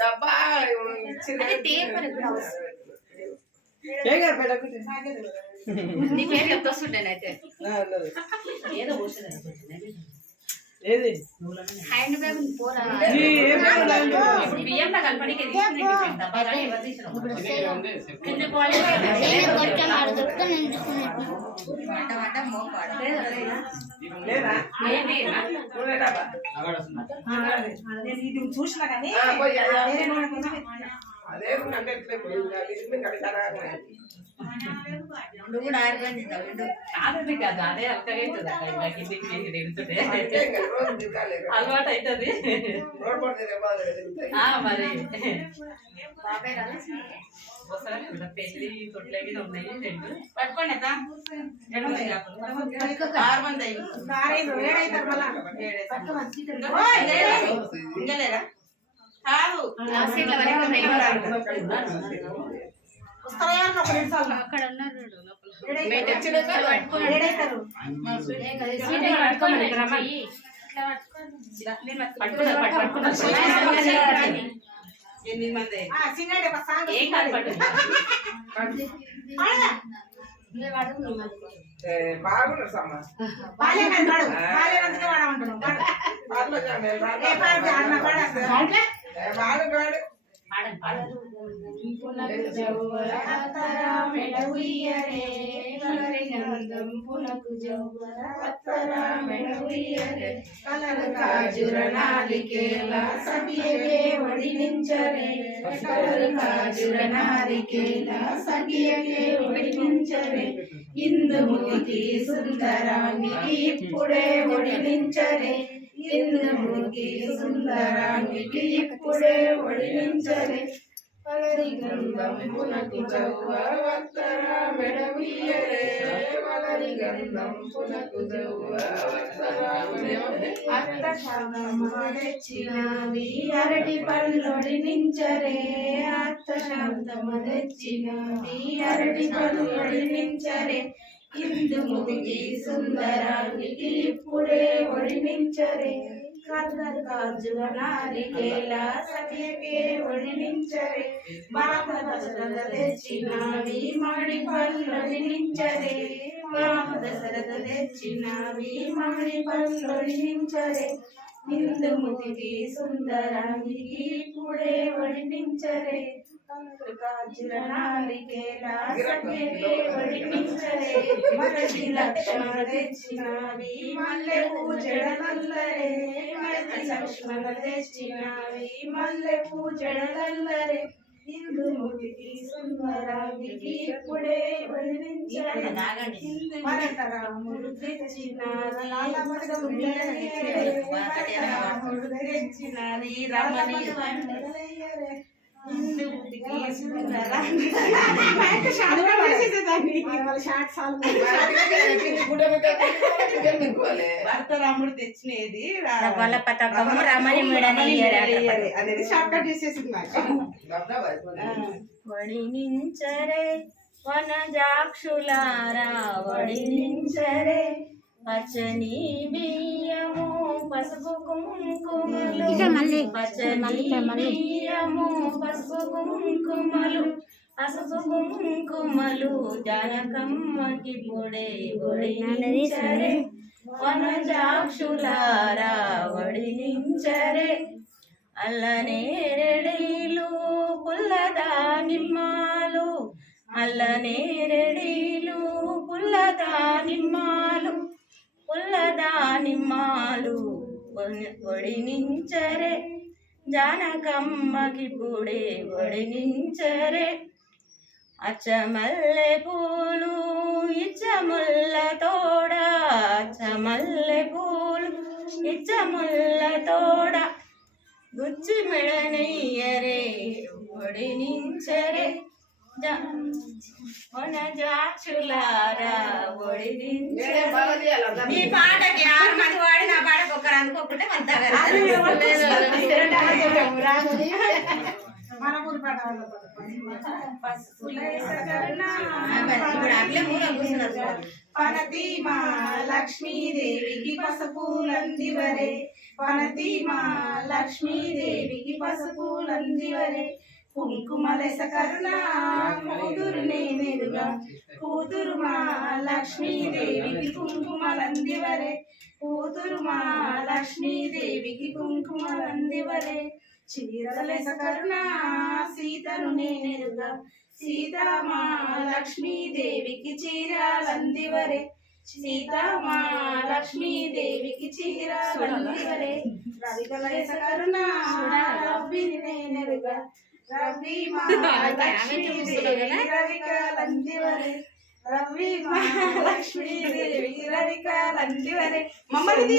డబ్బా. నీ పేరు చెప్తొస్తుంటాను అయితే. ఏదో పోస్తుంది ఏది హ్యాండ్ బ్యాగ్ పోరా బియ్యంలో కలపడానికి చూసినా కానీ నువ్వు కూడా ఆరుగా తింటావు, ఉండు. కాదండి కాదు అదే అక్కగా అవుతుంది అక్క ఇలా కిందికి తీసి తిరుగుతుంటే అంతే ఇంకా రోజు తిరగాలి అలవాటు అవుతుంది రోడ్ పడితే దెబ్బలు తిరుగుతాయి. ఆ, మరి పెళ్ళి తొట్లకి ఉన్నాయి రెండు పట్టుకోండి అక్క. ఆరు మంది అయ్యి. ఏడైతారు మళ్ళా? ఇంకా లేరా? కాదు. పట్టు- పట్టుకున్నారు. ఎనిమిది మంది ఏం కాదు. పట్టు బాగున్నారు ఏ పాట అన్న పాడేస్తా బాగున్నాడు పాడండి పాడండి ఇందుముకి సుందరానికి ఇప్పుడే ఒడిలించరే ఇందుముకి సుందరానికి ఇప్పుడే ఒడిలించరే పలరి గంధం మెడవీయరే పునకు అత్త శాంతమదెచ్చినవి అత్త అరటి పల్లొడినించరే నించరే ముదిగి సుందరానికి ఇప్పుడే ఒడినించరే కర్రలు నారికేల సత్యకే ఒడినించరే బాధ దశరథ తెచ్చినవి మాడి పల్లొడినించరే బాధ దశరథ తెచ్చినవి మాడి పల్లొడినించరే ఇందు సుందరానికి ఇప్పుడే ఒడినించరే కర్రలు కాజుల నారికేల సత్యకే ఒడినించరే మరది లక్షణ తెచ్చినవి మల్లె పూజడలల్లరే మరది లక్ష్మణ తెచ్చినవి మల్లె పూజడలల్లరే ఇందు ముదికి సుందరానికి ఇప్పుడే వర్ణించరే భరతరాముడు తెచ్చినది భరతరాముడు తెచ్చినది రమణి వండరయ్యరే. భర్త రాముడు తెచ్చినది వాళ్ళ పతకము రమణి అనేది షార్ట్ కట్ చేసేసింది వడినించరే వనజాక్షులారా వడినించరే పచ్చని బియ్యము పసుపు కుంకుమలు పసుపు కుంకుమలు పసుపు కుంకుమలు జనకమ్మకి పొడే వడినించరే వనజాక్షులారా వడినించరే. అల్లనేరడీలు పుల్లదానిమ్మాలు. అల్లనేరడీలు పుల్లదానిమ్మాలు. పుల్లదానిమ్మాలు ఒడినించరే. జానకమ్మకి పొడే ఒడినించరే. అచ్చమల్లె పూలు ఇచ్చముల్ల తోడ. అచ్చమల్లె పూలు ఇచ్చముల్ల తోడ. గుచ్చి మెడనయ్యరే ఒడినించరే. ఈ పాటకి ఆరు మంది అనుకోకుంటే మన ఇప్పుడు అట్లే మూల కూర్చున్నారు. పనతీమా లక్ష్మీదేవికి పసుపులందివరే. పనతీమా లక్ష్మీదేవికి పసుపులందివరే. కుంకుమలెస కరుణ కూతురు నేనెరుగా కూతురు మా లక్ష్మీదేవికి కుంకుమలందివరే. కూతురు మా లక్ష్మీదేవికి కుంకుమలందివరే చీరలెస కరుణ సీతను నేనెరుగా సీతామా లక్ష్మీదేవికి చీరాలందివరే సీతామా లక్ష్మీదేవికి చీరాలందివరే రవికలయస కరుణ రవ్విని నేనెరుగా రవి మా లక్ష్మీదేవి రవికలందివరే రవి మా లక్ష్మీదేవి రవికలందివరే మమ్మల్ని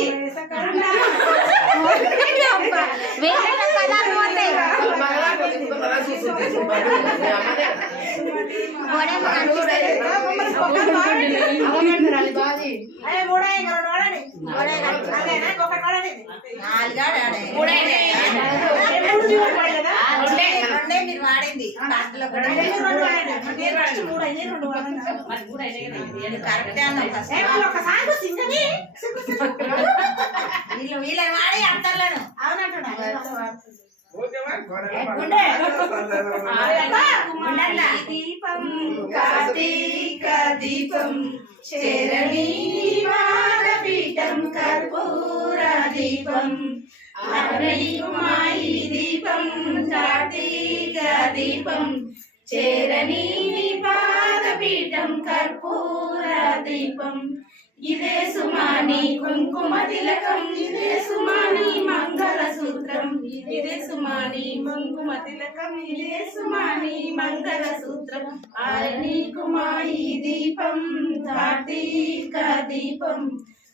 మీరు వాడింది. రెండు వాళ్ళు వీళ్ళని వాడి అంతర్లను. దీపం కార్తీక దీపం చరణి పీఠం కర్పూర దీపం అరణికుమాయి దీపం కార్తీక దీపం చరణి పాదపీఠం కర్పూర దీపం. ఇదే సుమాని కుంకుమ తిలకం. ఇదే సుమాని మంగళ సూత్రం. ఇదే సుమాని కుంకుమ తిలకం. ఇదే సుమాని మంగళ సూత్రం. ఆరణి కుమాయి దీపం కార్తీక దీపం.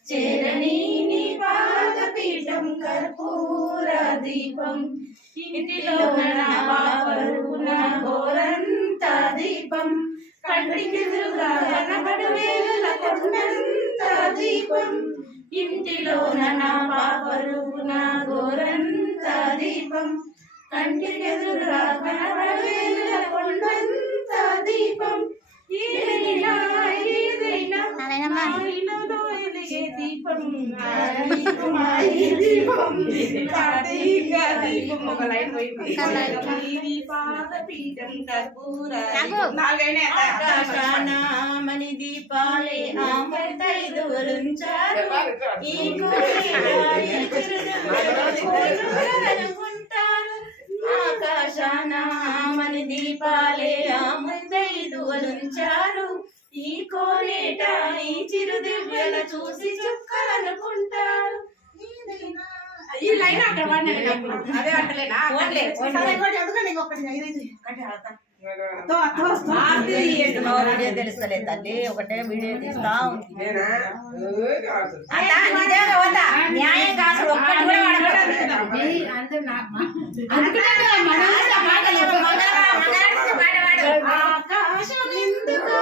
చరణి పాదపీఠం కర్పూర దీపం. ఇంటిలో నా బాబరు నా గోరంత దీపం. కంటికెదురుగా కనబడు వేల కొండంత దీపం. ఇంటిలో నా బాబరు నా గోరంత దీపం. కంటికెదురుగా కనబడు వేల వెలిగే దీపం కుమారి దీపాలే ఆమెతైదువలుంచారు ఈ ఈ దీపాలే ఈ కోనేట ఈ చిరు దివ్యల చూసి చూ తీయండి. వీడియో తెలుస్తలేదు తల్లి. ఒకటే వీడియో తీస్తా ఉంది. న్యాయం కాదు ఒక్కటి కూడా వాడకూడదు. అందుకనే కదా మన మంగళ- మంగళారతి పాట పాడు. ఆకాశం ఎందుకో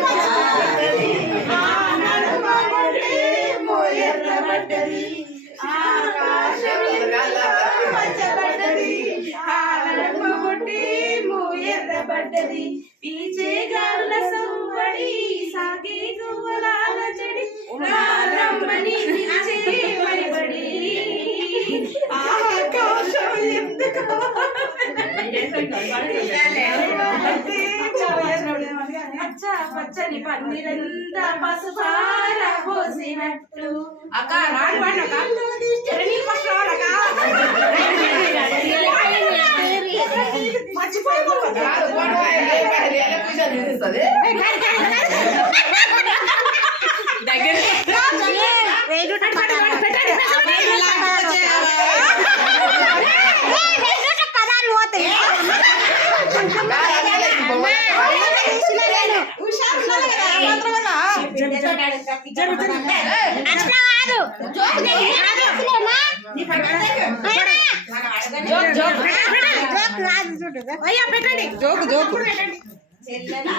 జాగరి, ఆ నడుమ ఒడ్డేమో ఎర్రబడ్డది. ఆకాశం ఎందుకో పచ్చబడ్డది, ఆ నడుమ ఒడ్డేమో ఎర్రబడ్డది. పీచే గాళ్ళ సవ్వడి, సాగే గువ్వలాల జడి, రమ్మని పిలిచే ఆకాశం పచ్చని పన్నీరంతా పసుపార పోసినట్టు. అక్క రాడు అక్క నీళ్ళు ఫస్ట్ రాడు అక్క మర్చిపోయిపోతుంది కాదు, గొడవ అయింది. అది ఎలా కూర్చొని చూపిస్తుంది? అయ్యా పెట్టండి జోకు జోకు చెల్లెలా